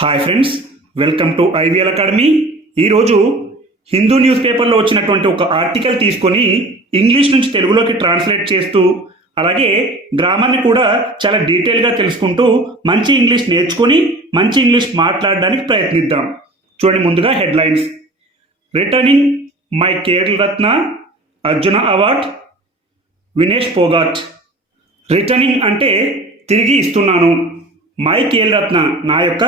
Hi friends welcome to IVL academy ఈరోజు Hindu news పేపర్లో వచ్చినటువంటి ఒక ఆర్టికల్ తీసుకొని ఇంగ్లీష్ నుంచి తెలుగులోకి ట్రాన్స్లేట్ చేస్తూ అలాగే గ్రామాన్ని కూడా చాలా డీటెయిల్గా తెలుసుకుంటూ మంచి ఇంగ్లీష్ నేర్చుకొని మంచి ఇంగ్లీష్ మాట్లాడడానికి ప్రయత్నిద్దాం. చూడండి ముందుగా headlines returning my Khel Ratna Arjuna award Vinesh Phogat returning అంటే తిరిగి ఇస్తున్నాను. మై కేల్ రత్న నా యొక్క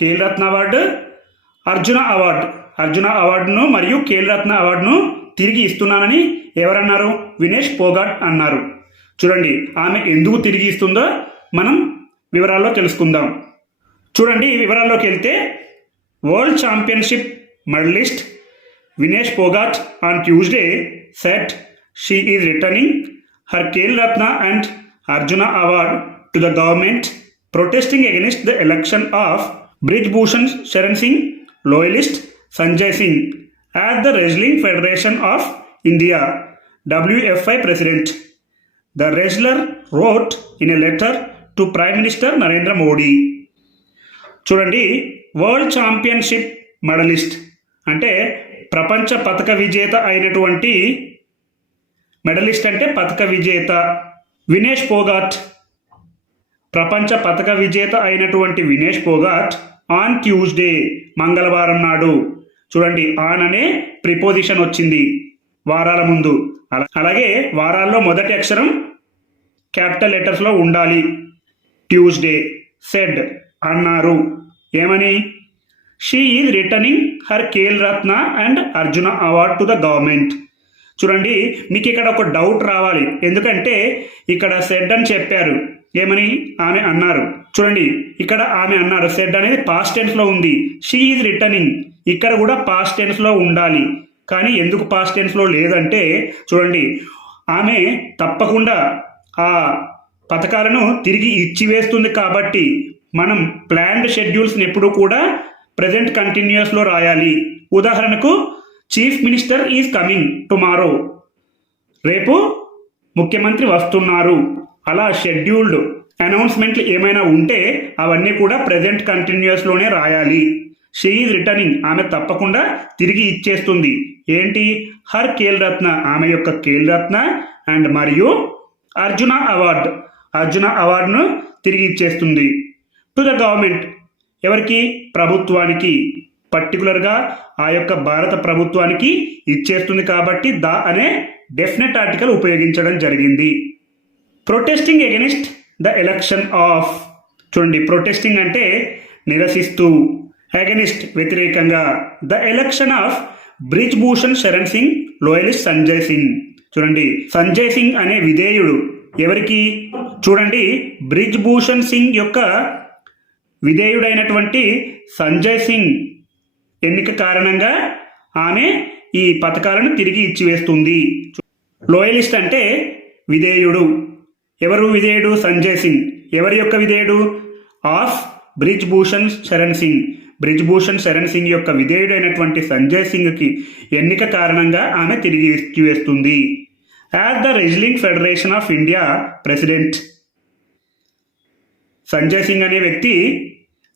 రత్న అవార్డు అర్జున అవార్డు. అర్జున అవార్డును మరియు కేల్ రత్న అవార్డును తిరిగి ఇస్తున్నానని ఎవరన్నారు? వినేష్ పోగాట్ అన్నారు. చూడండి ఆమె ఎందుకు తిరిగి ఇస్తుందో మనం వివరాల్లో తెలుసుకుందాం. చూడండి వివరాల్లోకి వెళ్తే world championship medallist Vinesh Phogat on Tuesday said she is returning her Khel Ratna and Arjuna award to the government protesting against the election of Brij Bhushan Sharan Singh loyalist Sanjay Singh as the Wrestling Federation of India WFI president the wrestler wrote in a letter to prime minister Narendra Modi చూడండి world championship medallist అంటే ప్రపంచ పథక విజేత అయినటువంటి medallist అంటే పథక విజేత వినేష్ పోగాట్. ప్రపంచ పథక విజేత అయినటువంటి వినేష్ పోగాట్ ఆన్ ట్యూస్డే మంగళవారం నాడు. చూడండి ఆన్ అనే ప్రిపోజిషన్ వచ్చింది వారాల ముందు. అలా- అలాగే వారాల్లో మొదటి అక్షరం క్యాపిటల్ లెటర్స్లో ఉండాలి. ట్యూస్డే సెడ్ అన్నారు. ఏమని? She is returning her Khel Ratna and Arjuna award to the government. చూడండి మీకు ఇక్కడ ఒక డౌట్ రావాలి. ఎందుకంటే ఇక్కడ సెడ్ అని చెప్పారు. ఏమని? ఆమె అన్నారు. చూడండి ఇక్కడ ఆమె అన్నారు సెడ్ అనేది పాస్ట్ టెన్స్లో ఉంది. షీ ఈజ్ రిటర్నింగ్ ఇక్కడ కూడా పాస్ట్ టెన్స్లో ఉండాలి. కానీ ఎందుకు పాస్ట్ టెన్స్లో లేదంటే చూడండి ఆమె తప్పకుండా ఆ పథకాలను తిరిగి ఇచ్చివేస్తుంది కాబట్టి మనం ప్లాన్డ్ షెడ్యూల్స్ని ఎప్పుడూ కూడా ప్రజెంట్ కంటిన్యూస్లో రాయాలి. ఉదాహరణకు chief minister is coming tomorrow రేపు ముఖ్యమంత్రి వస్తున్నారు. అలా షెడ్యూల్డ్ అనౌన్స్మెంట్లు ఏమైనా ఉంటే అవన్నీ కూడా ప్రజెంట్ కంటిన్యూస్లోనే రాయాలి. షీ ఈజ్ రిటర్నింగ్ ఆమె తప్పకుండా తిరిగి ఇచ్చేస్తుంది. ఏంటి? హర్ కేల్రత్న ఆమె యొక్క కేల్రత్న అండ్ మరియు అర్జున అవార్డ్. అర్జున అవార్డును తిరిగి ఇచ్చేస్తుంది. టు ద గవర్నమెంట్ ఎవరికి? ప్రభుత్వానికి. పర్టికులర్గా ఆ యొక్క భారత ప్రభుత్వానికి ఇచ్చేస్తుంది కాబట్టి ద అనే డెఫినెట్ ఆర్టికల్ ఉపయోగించడం జరిగింది. Protesting against the election of చూడండి ప్రొటెస్టింగ్ అంటే నిరసిస్తూ అగెనిస్ట్ వ్యతిరేకంగా. The election of Brij Bhushan Sharan Singh loyalist Sanjay Singh. చూడండి సంజయ్ సింగ్ అనే విధేయుడు ఎవరికి? చూడండి బ్రిజ్ భూషణ్ సింగ్ యొక్క విధేయుడైనటువంటి సంజయ్ సింగ్ ఎన్నిక కారణంగా ఆమె ఈ పథకాలను తిరిగి ఇచ్చివేస్తుంది. లోయలిస్ట్ అంటే విధేయుడు. ఎవరు విధేయుడు? సంజయ్ సింగ్. ఎవరి యొక్క విధేయుడు? ఆఫ్ బ్రిజ్ భూషణ్ శరణ్ సింగ్. బ్రిజ్ భూషణ్ శరణ్ సింగ్ యొక్క విధేయుడైనటువంటి సంజయ్ సింగ్కి ఎన్నిక కారణంగా ఆమె తిరిగి వేస్తుంది as the Wrestling Federation of India president Sanjay Singh అనే వ్యక్తి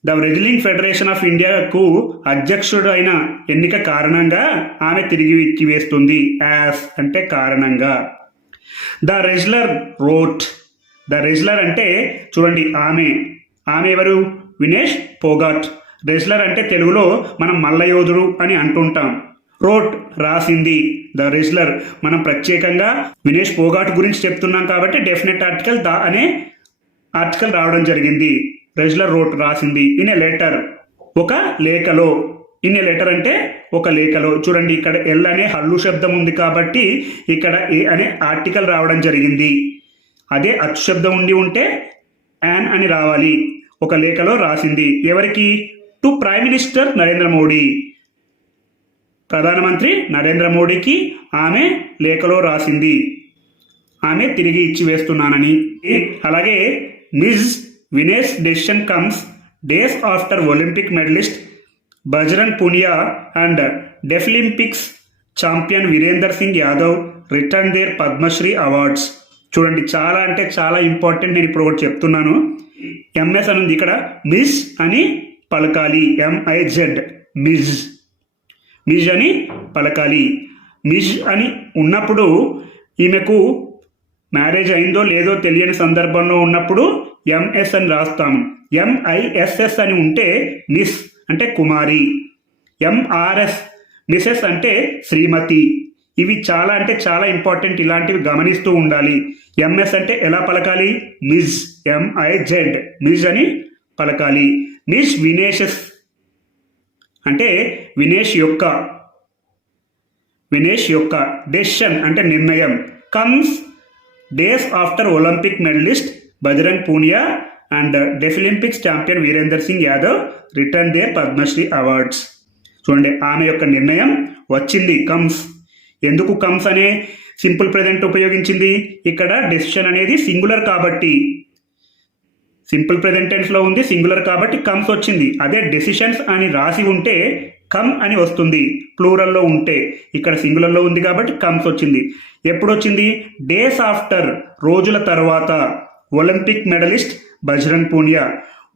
ద రెజ్లింగ్ ఫెడరేషన్ ఆఫ్ ఇండియాకు అధ్యక్షుడు అయిన ఎన్నిక కారణంగా ఆమె తిరిగి ఇచ్చివేస్తుంది యాస్ అంటే కారణంగా. The wrestler wrote the wrestler అంటే చూడండి ఆమె. ఆమె ఎవరు? వినేష్ పోగాట్. రెజ్లర్ అంటే తెలుగులో మనం మల్లయోధుడు అని అంటుంటాం. రోట్ రాసింది. ద రెజ్లర్ మనం ప్రత్యేకంగా వినేష్ పోగాట్ గురించి చెప్తున్నాం కాబట్టి డెఫినెట్ ఆర్టికల్ ద అనే ఆర్టికల్ రావడం జరిగింది. రెజ్లర్ రోట్ రాసింది. ఇన్ ఏ లెటర్ ఒక లేఖలో. ఇన్ ఏ లెటర్ అంటే ఒక లేఖలో. చూడండి ఇక్కడ ఎల్ అనే హల్లు శబ్దం ఉంది కాబట్టి ఇక్కడ ఏ అనే ఆర్టికల్ రావడం జరిగింది. అదే అక్షబ్దం ఉండి ఉంటే యాన్ అని రావాలి. ఒక లేఖలో రాసింది. ఎవరికి? To prime minister Narendra Modi. ప్రధానమంత్రి నరేంద్ర మోడీకి ఆమె లేఖలో రాసింది. ఆమె తిరిగి ఇచ్చివేస్తున్నానని అలాగే Ms Vinesh decision comes days after Olympic medallist Bajrang Punia and Deaflympics champion Virender Singh Yadav return their Padmashri awards. చూడండి చాలా అంటే చాలా ఇంపార్టెంట్ నేను ఇప్పుడు ఒకటి చెప్తున్నాను. ఎంఎస్ అని ఉంది ఇక్కడ. మిస్ అని పలకాలి. ఎంఐజెడ్ మిజ్ మిజ్ అని పలకాలి. మిజ్ అని ఉన్నప్పుడు ఈమెకు మ్యారేజ్ అయిందో లేదో తెలియని సందర్భంలో ఉన్నప్పుడు ఎంఎస్ అని రాస్తాము ఎంఐఎస్ఎస్ అని ఉంటే మిస్ అంటే కుమారి. ఎంఆర్ఎస్ మిసెస్ అంటే శ్రీమతి. ఇవి చాలా అంటే చాలా ఇంపార్టెంట్ ఇలాంటివి గమనిస్తూ ఉండాలి. ఎంఎస్ అంటే ఎలా పలకాలి? మిజ్ ఎంఐజెడ్ మిజ్ అని పలకాలి. మిస్ వినేషస్ అంటే వినేష్ యొక్క వినేష్ యొక్క డెసిషన్ అంటే నిర్ణయం. Comes days after Olympic medallist Bajrang Punia and Deaflympics champion Virender Singh Yadav return their Padmashri awards చూడండి ఆమె యొక్క నిర్ణయం వచ్చింది. కమ్స్ ఎందుకు కమ్స్ అనే సింపుల్ ప్రెజెంట్ ఉపయోగించింది? ఇక్కడ డెసిషన్ అనేది సింగులర్ కాబట్టి. సింపుల్ ప్రెజెంట్ టెన్స్లో ఉంది సింగులర్ కాబట్టి కమ్స్ వచ్చింది. అదే డెసిషన్స్ అని రాసి ఉంటే కమ్ అని వస్తుంది. ప్లూరల్లో ఉంటే. ఇక్కడ సింగులర్లో ఉంది కాబట్టి కమ్స్ వచ్చింది. ఎప్పుడు వచ్చింది? డేస్ ఆఫ్టర్ రోజుల తర్వాత. Olympic medallist Bajrang Punia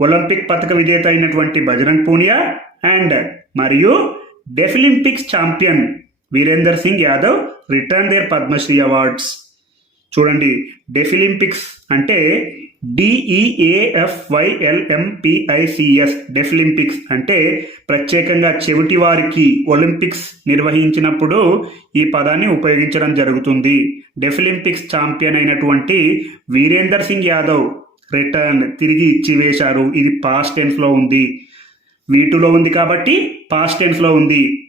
Olympic పథక విజేత అయినటువంటి బజరంగ్ పూనియా అండ్ మరియు Deaflympics champion Virender Singh Yadav return their Padmashri awards చూడండి డెఫిలింపిక్స్ అంటే డిఈఏఎఫ్వైఎల్ఎంపిఐసిఎస్ డెఫిలింపిక్స్ అంటే ప్రత్యేకంగా చెవిటి వారికి ఒలింపిక్స్ నిర్వహించినప్పుడు ఈ పదాన్ని ఉపయోగించడం జరుగుతుంది. డెఫిలింపిక్స్ ఛాంపియన్ అయినటువంటి వీరేందర్ సింగ్ యాదవ్ రిటర్న్ తిరిగి ఇచ్చివేశారు ఇది పాస్ట్ టెన్స్లో ఉంది. వీటిలో ఉంది కాబట్టి పాస్ట్ టెన్స్లో ఉంది.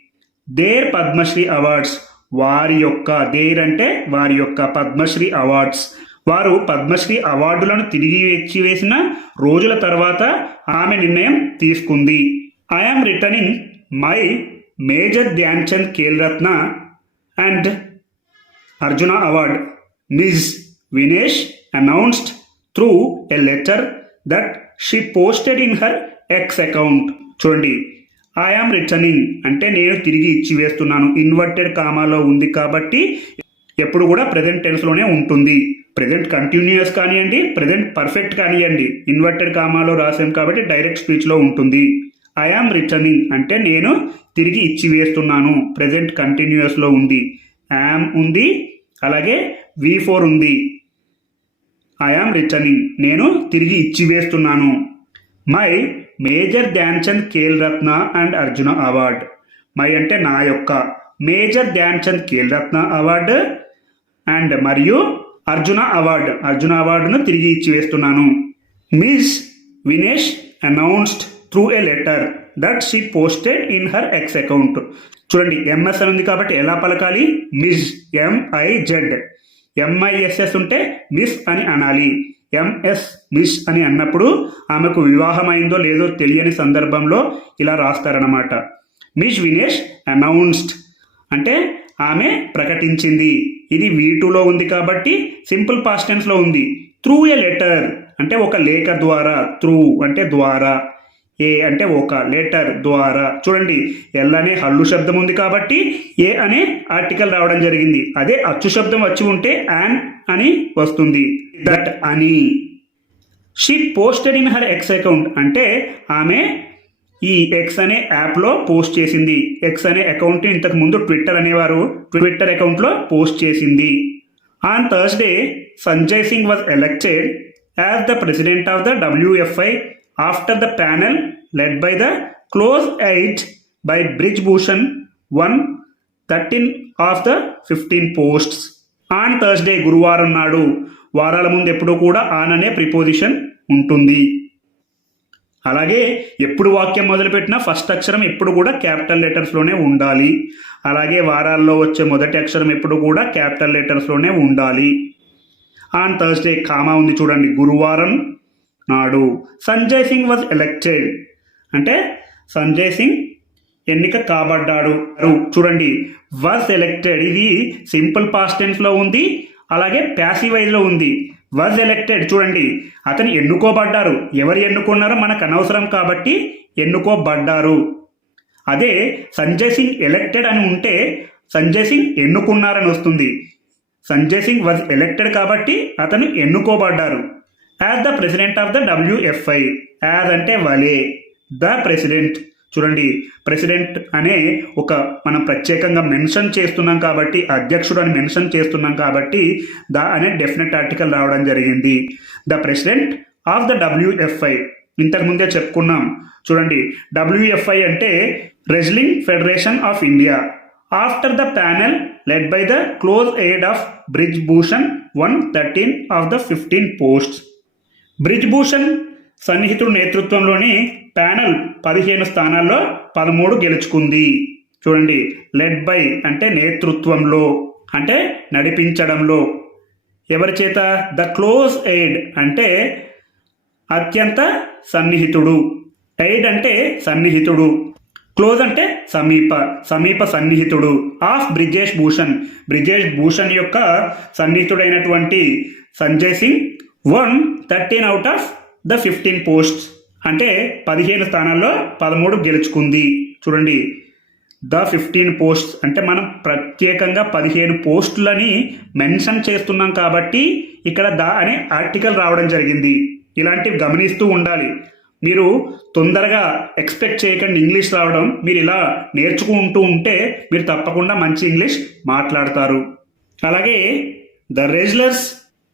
Their Padmashri awards. వారి యొక్క దేర్ అంటే వారి యొక్క పద్మశ్రీ అవార్డ్స్. వారు పద్మశ్రీ అవార్డులను తిరిగి ఇచ్చివేసిన రోజుల తర్వాత ఆమె నిర్ణయం తీసుకుంది. I'm returning my Major Dhyan Chand Khel Ratna and Arjuna award. Ms Vinesh announced through a letter that she posted in her X account చూడండి. ఐఆమ్ రిటర్నింగ్ అంటే నేను తిరిగి ఇచ్చి వేస్తున్నాను. ఇన్వర్టెడ్ కామాలో ఉంది కాబట్టి ఎప్పుడు కూడా ప్రజెంట్ టెన్స్లోనే ఉంటుంది. ప్రజెంట్ కంటిన్యూస్ కానివ్వండి ప్రజెంట్ పర్ఫెక్ట్ కానివ్వండి ఇన్వర్టెడ్ కామాలో రాసాం కాబట్టి డైరెక్ట్ స్పీచ్లో ఉంటుంది. ఐఆమ్ రిటర్నింగ్ అంటే నేను తిరిగి ఇచ్చి వేస్తున్నాను. ప్రజెంట్ కంటిన్యూస్లో ఉంది. యామ్ ఉంది. అలాగే వి ఫోర్ ఉంది. ఐఆమ్ రిటర్నింగ్ నేను తిరిగి ఇచ్చి వేస్తున్నాను. My major Dhyan Chand Khel Ratna and Arjuna award. My అంటే నా యొక్క major Dhyan Chand Khel Ratna award and మరియు అర్జున అవార్డు. అర్జున అవార్డును తిరిగి ఇచ్చి వేస్తున్నాను. Miss Vinesh announced through a letter that she posted in her X account చూడండి MS అని ఉంది కాబట్టి ఎలా పలకాలి? మిస్ ఎంఐజెడ్ ఎంఐఎస్ఎస్ ఉంటే మిస్ అని అనాలి. ఎంఎస్ మిస్ అని అన్నప్పుడు ఆమెకు వివాహమైందో లేదో తెలియని సందర్భంలో ఇలా రాస్తారనమాట మిస్ వినేష్ అనౌన్స్డ్ అంటే ఆమె ప్రకటించింది. ఇది వీటూలో ఉంది కాబట్టి సింపుల్ పాస్టెన్స్లో ఉంది. త్రూ ఏ లెటర్ అంటే ఒక లేఖ ద్వారా త్రూ అంటే ద్వారా. ఏ అంటే ఒక లెటర్ ద్వారా. చూడండి ఎల్ అనే హల్లు శబ్దం ఉంది కాబట్టి ఏ అనే ఆర్టికల్ రావడం జరిగింది. అదే అచ్చు శబ్దం వచ్చి ఉంటే యాన్ అని వస్తుంది. దట్ అని. She posted in her X account అంటే ఆమె ఈ ఎక్స్ అనే యాప్లో పోస్ట్ చేసింది. ఎక్స్ అనే అకౌంట్ ఇంతకు ముందు ట్విట్టర్ అనేవారు. ట్విట్టర్ అకౌంట్లో పోస్ట్ చేసింది. On Thursday Sanjay Singh was elected as the president of the WFI after the panel led by the close aide by Brij Bhushan won thirteen of the fifteen posts on Thursday గురువారం నాడు వారాల ముందు ఎప్పుడూ కూడా on అనే preposition ఉంటుంది. అలాగే ఎప్పుడు వాక్యం మొదలుపెట్టినా ఫస్ట్ అక్షరం ఎప్పుడు కూడా క్యాపిటల్ లెటర్స్లోనే ఉండాలి. అలాగే వారాల్లో వచ్చే మొదటి అక్షరం ఎప్పుడు కూడా క్యాపిటల్ లెటర్స్లోనే ఉండాలి. ఆన్ థర్స్డే కామా ఉంది చూడండి గురువారం నాడు. సంజయ్ సింగ్ వాజ్ ఎలక్టెడ్ అంటే సంజయ్ సింగ్ ఎన్నిక కాబడ్డాడు. చూడండి వాజ్ ఎలక్టెడ్ ఇది సింపుల్ పాస్ట్ ఉంది అలాగే ప్యాసివైజ్లో ఉంది. వాజ్ ఎలక్టెడ్ చూడండి అతను ఎన్నుకోబడ్డారు. ఎవరు ఎన్నుకున్నారో మనకు అనవసరం కాబట్టి ఎన్నుకోబడ్డారు. అదే సంజయ్ సింగ్ ఎలక్టెడ్ అని ఉంటే సంజయ్ సింగ్ ఎన్నుకున్నారని వస్తుంది. సంజయ్ సింగ్ వాజ్ ఎలక్టెడ్ కాబట్టి అతను ఎన్నుకోబడ్డారు. As the president of the WFI as అంటే వలే ద ప్రెసిడెంట్ చూడండి ప్రెసిడెంట్ అనే ఒక మనం ప్రత్యేకంగా మెన్షన్ చేస్తున్నాం కాబట్టి అధ్యక్షుడు అని మెన్షన్ చేస్తున్నాం కాబట్టి ద అనే డెఫినెట్ ఆర్టికల్ రావడం జరిగింది. The president of the WFI ఇంతకుముందే చెప్పుకున్నాం. చూడండి డబ్ల్యూఎఫ్ఐ అంటే Wrestling Federation of India after the panel led by the close aide of Brij Bhushan won thirteen of the fifteen posts Brij Bhushan సన్నిహితుడు నేతృత్వంలోని panel పదిహేను స్థానాల్లో పదమూడు గెలుచుకుంది. చూడండి లెడ్ బై అంటే నేతృత్వంలో అంటే నడిపించడంలో. ఎవరి చేత? ద క్లోజ్ ఎయిడ్ అంటే అత్యంత సన్నిహితుడు. ఎయిడ్ అంటే సన్నిహితుడు. క్లోజ్ అంటే సమీప సమీప సన్నిహితుడు ఆఫ్ బ్రిజేష్ భూషణ్. బ్రిజేష్ భూషణ్ యొక్క సన్నిహితుడైనటువంటి Sanjay Singh won thirteen out of the fifteen post. అంటే పదిహేను స్థానాల్లో పదమూడు గెలుచుకుంది. చూడండి ద ఫిఫ్టీన్ పోస్ట్. అంటే మనం ప్రత్యేకంగా పదిహేను పోస్టులని మెన్షన్ చేస్తున్నాం కాబట్టి ఇక్కడ ద అనే ఆర్టికల్ రావడం జరిగింది. ఇలాంటివి గమనిస్తూ ఉండాలి. మీరు తొందరగా ఎక్స్పెక్ట్ చేయకండి ఇంగ్లీష్ రావడం. మీరు ఇలా నేర్చుకుంటూ ఉంటే మీరు తప్పకుండా మంచి ఇంగ్లీష్ మాట్లాడతారు. అలాగే the wrestlers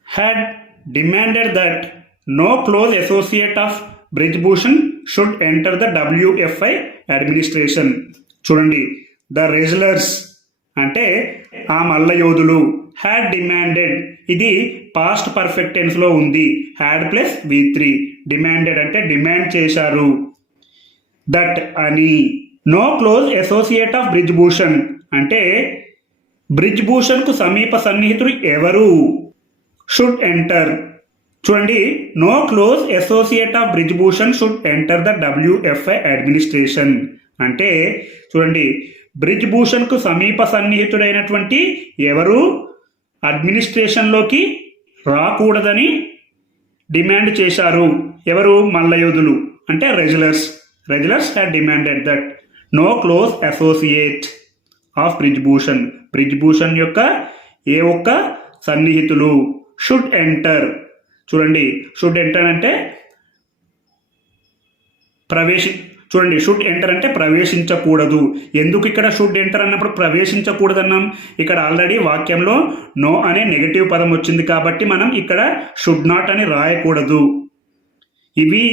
had demanded that no close associate of Brij Bhushan should enter the WFI administration చూడండి ద రెజులర్స్ అంటే ఆ మల్ల యోధులు హ్యాడ్ డిమాండెడ్ ఇది పాస్ట్ పర్ఫెక్ట్ టెన్స్లో ఉంది. Had plus V three demanded అంటే డిమాండ్ చేశారు. దట్ అని no close associate of Brij Bhushan అంటే బ్రిజ్ భూషణ్కు సమీప సన్నిహితుడు ఎవరు? షుడ్ ఎంటర్ చూడండి no close associate of Brij Bhushan should enter the WFI administration అంటే చూడండి బ్రిడ్జ్ భూషణ్కు సమీప సన్నిహితుడైనటువంటి ఎవరు? అడ్మినిస్ట్రేషన్లోకి రాకూడదని డిమాండ్ చేశారు. ఎవరు? మల్లయోధులు. అంటే wrestlers wrestlers had demanded that no close associate of Brij Bhushan Bhushan యొక్క ఏ ఒక్క సన్నిహితులు? షుడ్ ఎంటర్ చూడండి షుడ్ ఎంటర్ అంటే ప్రవేశి చూడండి షుడ్ ఎంటర్ అంటే ప్రవేశించకూడదు. ఎందుకు ఇక్కడ షుడ్ ఎంటర్ అన్నప్పుడు ప్రవేశించకూడదు అన్నాం ఇక్కడ ఆల్రెడీ వాక్యంలో నో అనే నెగటివ్ పదం వచ్చింది కాబట్టి మనం ఇక్కడ షుడ్ నాట్ అని రాయకూడదు. ఇవి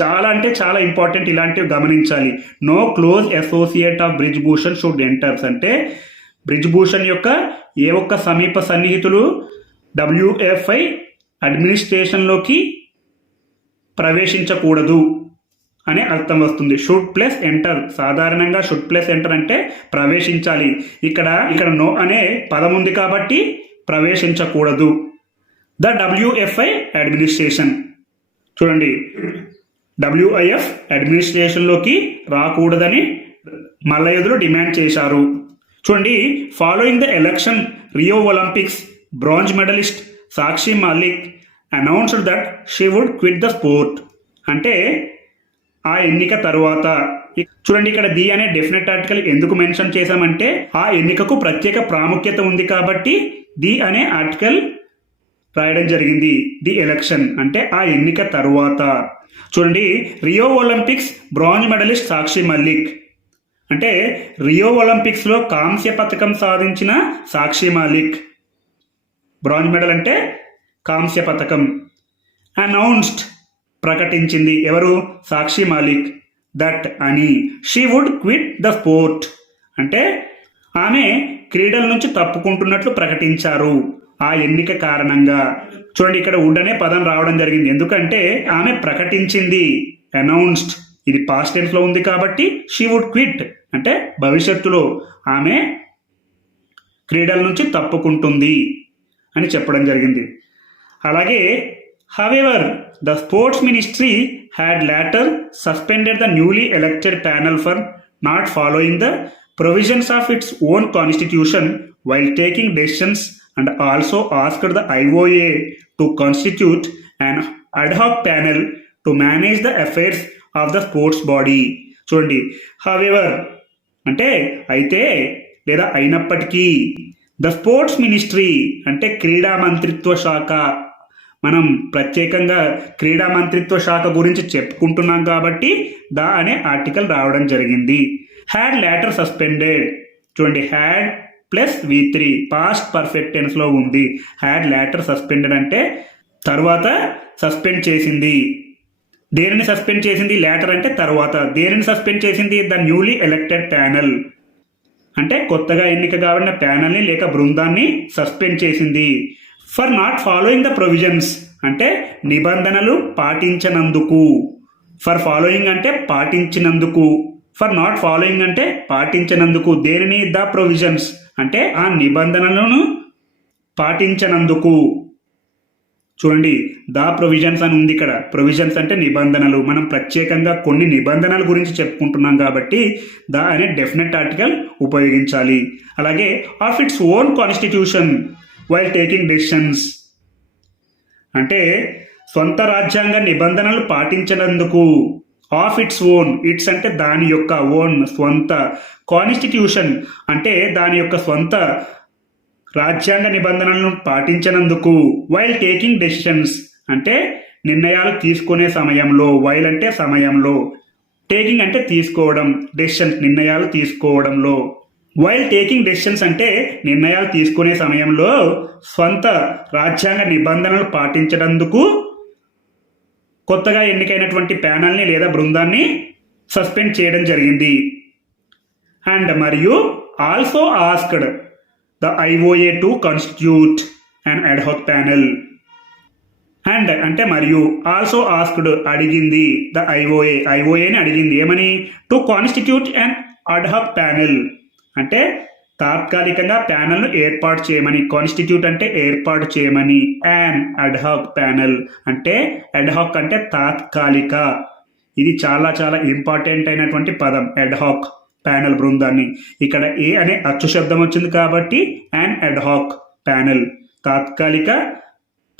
చాలా అంటే చాలా ఇంపార్టెంట్ ఇలాంటివి గమనించాలి. No close associate of Brij Bhushan should enters అంటే బ్రిజ్ భూషణ్ యొక్క ఏ ఒక్క సమీప సన్నిహితులు డబ్ల్యూఎఫ్ఐ అడ్మినిస్ట్రేషన్లోకి ప్రవేశించకూడదు అనే అర్థం వస్తుంది. షుడ్ ప్లస్ ఎంటర్ సాధారణంగా షుడ్ ప్లస్ ఎంటర్ అంటే ప్రవేశించాలి. ఇక్కడ ఇక్కడ నో అనే పదం ఉంది కాబట్టి ప్రవేశించకూడదు. ద డబ్ల్యూఎఫ్ఐ అడ్మినిస్ట్రేషన్ చూడండి. డబ్ల్యూఐఎఫ్ అడ్మినిస్ట్రేషన్లోకి రాకూడదని మల్లయోధులు డిమాండ్ చేశారు. చూడండి following the election Rio Olympics bronze medallist Sakshi Malik announced that she would quit the sport అంటే ఆ ఎన్నిక తరువాత. చూడండి ఇక్కడ ది అనే డెఫినెట్ ఆర్టికల్ ఎందుకు మెన్షన్ చేశామంటే ఆ ఎన్నికకు ప్రత్యేక ప్రాముఖ్యత ఉంది కాబట్టి ది అనే ఆర్టికల్ రాయడం జరిగింది. ది ఎలక్షన్ అంటే ఆ ఎన్నిక తరువాత. చూడండి Rio Olympics bronze medallist Sakshi Malik. అంటే రియో ఒలింపిక్స్లో కాంస్య పథకం సాధించిన సాక్షి మాలిక్ బ్రాంజ్ మెడల్ అంటే కాంస్య పథకం అనౌన్స్డ్ ప్రకటించింది ఎవరు? సాక్షి మాలిక్ దట్ అని. She would quit the sport అంటే ఆమె క్రీడల నుంచి తప్పుకుంటున్నట్లు ప్రకటించారు ఆ ఎన్నిక కారణంగా. చూడండి ఇక్కడ వుడ్ అనే పదం రావడం జరిగింది. ఎందుకంటే ఆమె ప్రకటించింది. అనౌన్స్డ్ ఇది పాస్ట్ ఉంది కాబట్టి షీ వుడ్ క్విట్ అంటే భవిష్యత్తులో ఆమె క్రీడల నుంచి తప్పుకుంటుంది. అని చెప్పడం జరిగింది. అలాగే however the sports ministry had later suspended the newly elected panel for not following the provisions of its own constitution while taking decisions and also asked the IOA to constitute and ad hoc panel to manage the affairs of the sports body చూడండి. However అంటే అయితే లేదా అయినప్పటికీ the sports ministry అంటే క్రీడా మంత్రిత్వ శాఖ. మనం ప్రత్యేకంగా క్రీడా మంత్రిత్వ శాఖ గురించి చెప్పుకుంటున్నాం కాబట్టి ద అనే ఆర్టికల్ రావడం జరిగింది. హ్యాడ్ లేటర్ సస్పెండెడ్ చూడండి had plus V three past perfect టెన్స్లో ఉంది. హ్యాడ్ లేటర్ సస్పెండెడ్ అంటే తర్వాత సస్పెండ్ చేసింది. దేనిని సస్పెండ్ చేసింది? లేటర్ అంటే తర్వాత. దేనిని సస్పెండ్ చేసింది? ద న్యూలీ ఎలక్టెడ్ ప్యానల్ అంటే కొత్తగా ఎన్నిక కాబడిన ప్యానల్ని లేక బృందాన్ని సస్పెండ్ చేసింది. For not following the provisions అంటే నిబంధనలు పాటించనందుకు. ఫర్ ఫాలోయింగ్ అంటే పాటించినందుకు. ఫర్ నాట్ ఫాలోయింగ్ అంటే పాటించనందుకు. దేనిని ద ప్రొవిజన్స్ అంటే ఆ నిబంధనలను పాటించనందుకు. చూడండి ద ప్రొవిజన్స్ అని ఉంది ఇక్కడ. ప్రొవిజన్స్ అంటే నిబంధనలు. మనం ప్రత్యేకంగా కొన్ని నిబంధనల గురించి చెప్పుకుంటున్నాం కాబట్టి ద అనే డెఫినెట్ ఆర్టికల్ ఉపయోగించాలి. అలాగే of its own constitution while taking decisions అంటే సొంత రాజ్యాంగ నిబంధనలు పాటించినందుకు ఆఫ్ ఇట్స్ ఓన్ ఇట్స్ అంటే దాని యొక్క ఓన్ స్వంత కాన్స్టిట్యూషన్. అంటే దాని యొక్క స్వంత రాజ్యాంగ నిబంధనలను పాటించనందుకు వైల్ టేకింగ్ డెసిషన్స్ అంటే నిర్ణయాలు తీసుకునే సమయంలో వైల్ అంటే సమయంలో. టేకింగ్ అంటే తీసుకోవడం డెసిషన్స్ నిర్ణయాలు తీసుకోవడంలో. వైల్ టేకింగ్ డెసిషన్స్ అంటే నిర్ణయాలు తీసుకునే సమయంలో స్వంత రాజ్యాంగ నిబంధనలు పాటించడందుకు కొత్తగా ఎన్నికైనటువంటి ప్యానల్ని లేదా బృందాన్ని సస్పెండ్ చేయడం జరిగింది. అండ్ మరియు also asked the IOA to constitute and ad hoc panel and అంటే మరియు ఆల్సో ఆస్క్డ్ అడిగింది ద ఐఓఏ ఐఓఏని అడిగింది ఏమని? To constitute and ad hoc panel అంటే తాత్కాలికంగా ప్యానెల్ను ఏర్పాటు చేయమని. కాన్స్టిట్యూట్ అంటే ఏర్పాటు చేయమని. అండ్ అడ్హాక్ ప్యానెల్ అంటే అడ్హాక్ అంటే తాత్కాలిక. ఇది చాలా చాలా ఇంపార్టెంట్ అయినటువంటి పదం. అడ్హాక్ ప్యానెల్ బృందాన్ని. ఇక్కడ ఏ అనే అచ్చు శబ్దం వచ్చింది కాబట్టి అండ్ అడ్హాక్ ప్యానెల్. తాత్కాలిక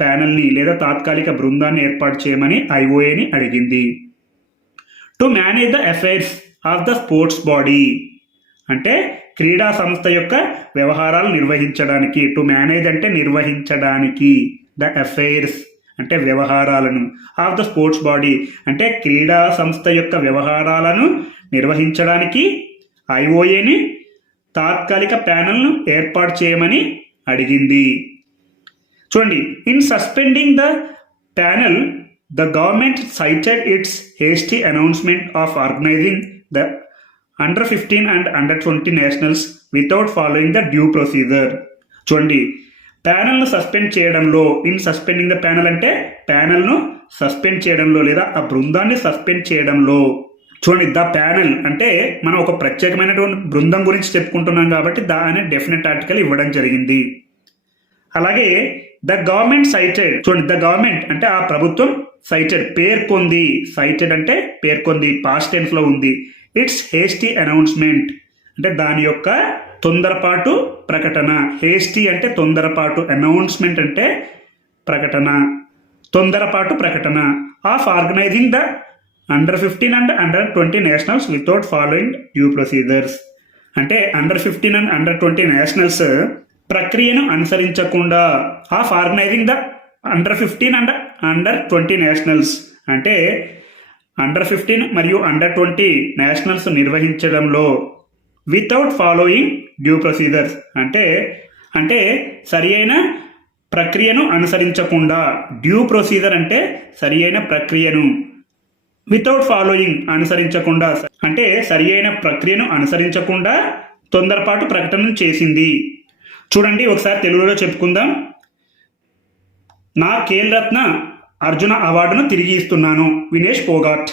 ప్యానెల్ని లేదా తాత్కాలిక బృందాన్ని ఏర్పాటు చేయమని ఐఓఏని అడిగింది. To manage the affairs of the sports body అంటే క్రీడా సంస్థ యొక్క వ్యవహారాలు నిర్వహించడానికి. టు మేనేజ్ అంటే నిర్వహించడానికి. ద అఫైర్స్ అంటే వ్యవహారాలను. ఆఫ్ ద స్పోర్ట్స్ బాడీ అంటే క్రీడా సంస్థ యొక్క వ్యవహారాలను నిర్వహించడానికి ఐఓఏని తాత్కాలిక ప్యానల్ను ఏర్పాటు చేయమని అడిగింది. చూడండి in suspending the panel the government cited its hasty announcement of organising the under fifteen and under twenty nationals without following the due procedure చూడండి ప్యానల్ను సస్పెండ్ చేయడంలో ఇన్ సస్పెండింగ్ ద ప్యానల్ అంటే ప్యానల్ను సస్పెండ్ చేయడంలో లేదా ఆ బృందాన్ని సస్పెండ్ చేయడంలో చూడండి ద ప్యానల్ అంటే మనం ఒక ప్రత్యేకమైనటువంటి బృందం గురించి చెప్పుకుంటున్నాం కాబట్టి ద అనే డెఫినెట్ ఆర్టికల్ ఇవ్వడం జరిగింది. అలాగే ద గవర్నమెంట్ సైటెడ్ చూడండి ద గవర్నమెంట్ అంటే ఆ ప్రభుత్వం సైటెడ్ పేర్కొంది సైటెడ్ అంటే పేర్కొంది పాస్ట్ టెన్స్లో ఉంది. ఇట్స్ హేస్టీ అనౌన్స్మెంట్ అంటే దాని యొక్క తొందరపాటు ప్రకటన. హేస్టీ అంటే తొందరపాటు అనౌన్స్మెంట్ అంటే ప్రకటన. తొందరపాటు ప్రకటన. Of organising the under fifteen and under twenty nationals without following due procedures అంటే under fifteen and under twenty nationals ప్రక్రియను అనుసరించకుండా of organising the under fifteen and under twenty nationals అంటే అండర్ ఫిఫ్టీన్ మరియు under twenty nationals నిర్వహించడంలో without following due procedures అంటే అంటే సరి అయిన ప్రక్రియను అనుసరించకుండా డ్యూ ప్రొసీజర్ అంటే సరి అయిన ప్రక్రియను. వితౌట్ ఫాలోయింగ్ అనుసరించకుండా అంటే సరి అయిన ప్రక్రియను అనుసరించకుండా తొందరపాటు ప్రకటన చేసింది. చూడండి ఒకసారి తెలుగులో చెప్పుకుందాం. నా కేల్రత్న అర్జున అవార్డును తిరిగి ఇస్తున్నాను వినేష్ పోగాట్.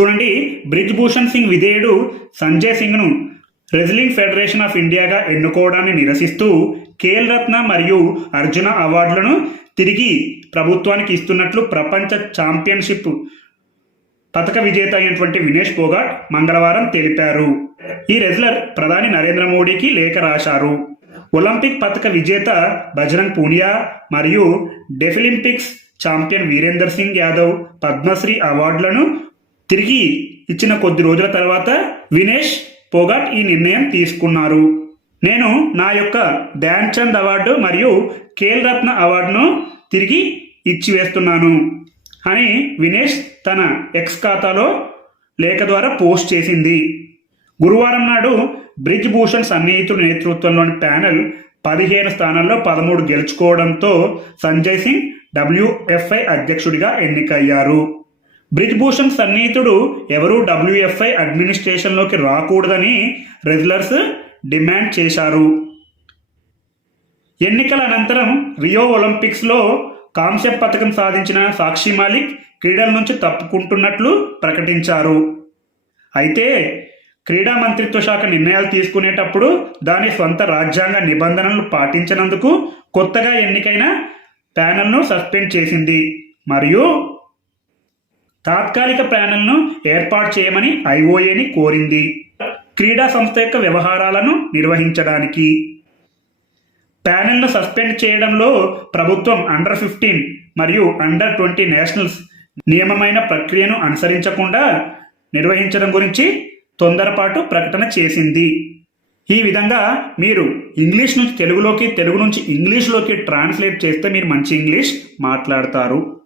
చూడండి బ్రిజ్ భూషణ్ సింగ్ విధేయుడు సంజయ్ సింగ్ను రెజ్లింగ్ ఫెడరేషన్ ఆఫ్ ఇండియాగా ఎన్నుకోవడాన్ని నిరసిస్తూ కేల్ రత్న మరియు అర్జున అవార్డులను తిరిగి ప్రభుత్వానికి ఇస్తున్నట్లు ప్రపంచ ఛాంపియన్షిప్ పథక విజేత అయినటువంటి వినేష్ పోగాట్ మంగళవారం తెలిపారు. ఈ రెజ్లర్ ప్రధాని నరేంద్ర మోడీకి లేఖ రాశారు. ఒలింపిక్ పథక విజేత బజరంగ్ పూనియా మరియు డెఫిలింపిక్స్ ఛాంపియన్ వీరేందర్ సింగ్ యాదవ్ పద్మశ్రీ అవార్డులను తిరిగి ఇచ్చిన కొద్ది రోజుల తర్వాత వినేష్ పోగాట్ ఈ నిర్ణయం తీసుకున్నారు. నేను నా యొక్క ధ్యాన్ చంద్ అవార్డు మరియు ఖేల్ రత్న అవార్డును తిరిగి ఇచ్చివేస్తున్నాను. అని వినేష్ తన ఎక్స్ ఖాతాలో లేఖ ద్వారా పోస్ట్ చేసింది. గురువారం నాడు బ్రిజ్ భూషణ్ సన్నిహితుడు నేతృత్వంలోని ప్యానెల్ పదిహేను స్థానాల్లో పదమూడు గెలుచుకోవడంతో సంజయ్ సింగ్ డబ్ల్యూఎఫ్ఐ అధ్యక్షుడిగా ఎన్నికయ్యారు. బ్రిజ్ భూషణ్ సన్నిహితుడు ఎవరూ డబ్ల్యూఎఫ్ఐ అడ్మినిస్ట్రేషన్లోకి రాకూడదని రెజులర్స్ డిమాండ్ చేశారు. ఎన్నికల అనంతరం రియో ఒలింపిక్స్లో కాంస్య పథకం సాధించిన సాక్షి మాలిక్ క్రీడల నుంచి తప్పుకుంటున్నట్లు ప్రకటించారు. అయితే క్రీడా మంత్రిత్వ శాఖ నిర్ణయాలు తీసుకునేటప్పుడు దాని స్వంత రాజ్యాంగ నిబంధనలను పాటించినందుకు కొత్తగా ఎన్నికైన ప్యానెల్ను సస్పెండ్ చేసింది. మరియు తాత్కాలిక ప్యానెల్ను ఏర్పాటు చేయమని ఐఓఏని కోరింది. క్రీడా సంస్థ యొక్క వ్యవహారాలను నిర్వహించడానికి ప్యానెల్ను సస్పెండ్ చేయడంలో ప్రభుత్వం అండర్ ఫిఫ్టీన్ మరియు అండర్ ట్వంటీ నేషనల్స్ నియమమైన ప్రక్రియను అనుసరించకుండా నిర్వహించడం గురించి తొందరపాటు ప్రకటన చేసింది. ఈ విధంగా మీరు ఇంగ్లీష్ నుంచి తెలుగులోకి తెలుగు నుంచి ఇంగ్లీష్లోకి ట్రాన్స్లేట్ చేస్తే మీరు మంచి ఇంగ్లీష్ మాట్లాడతారు.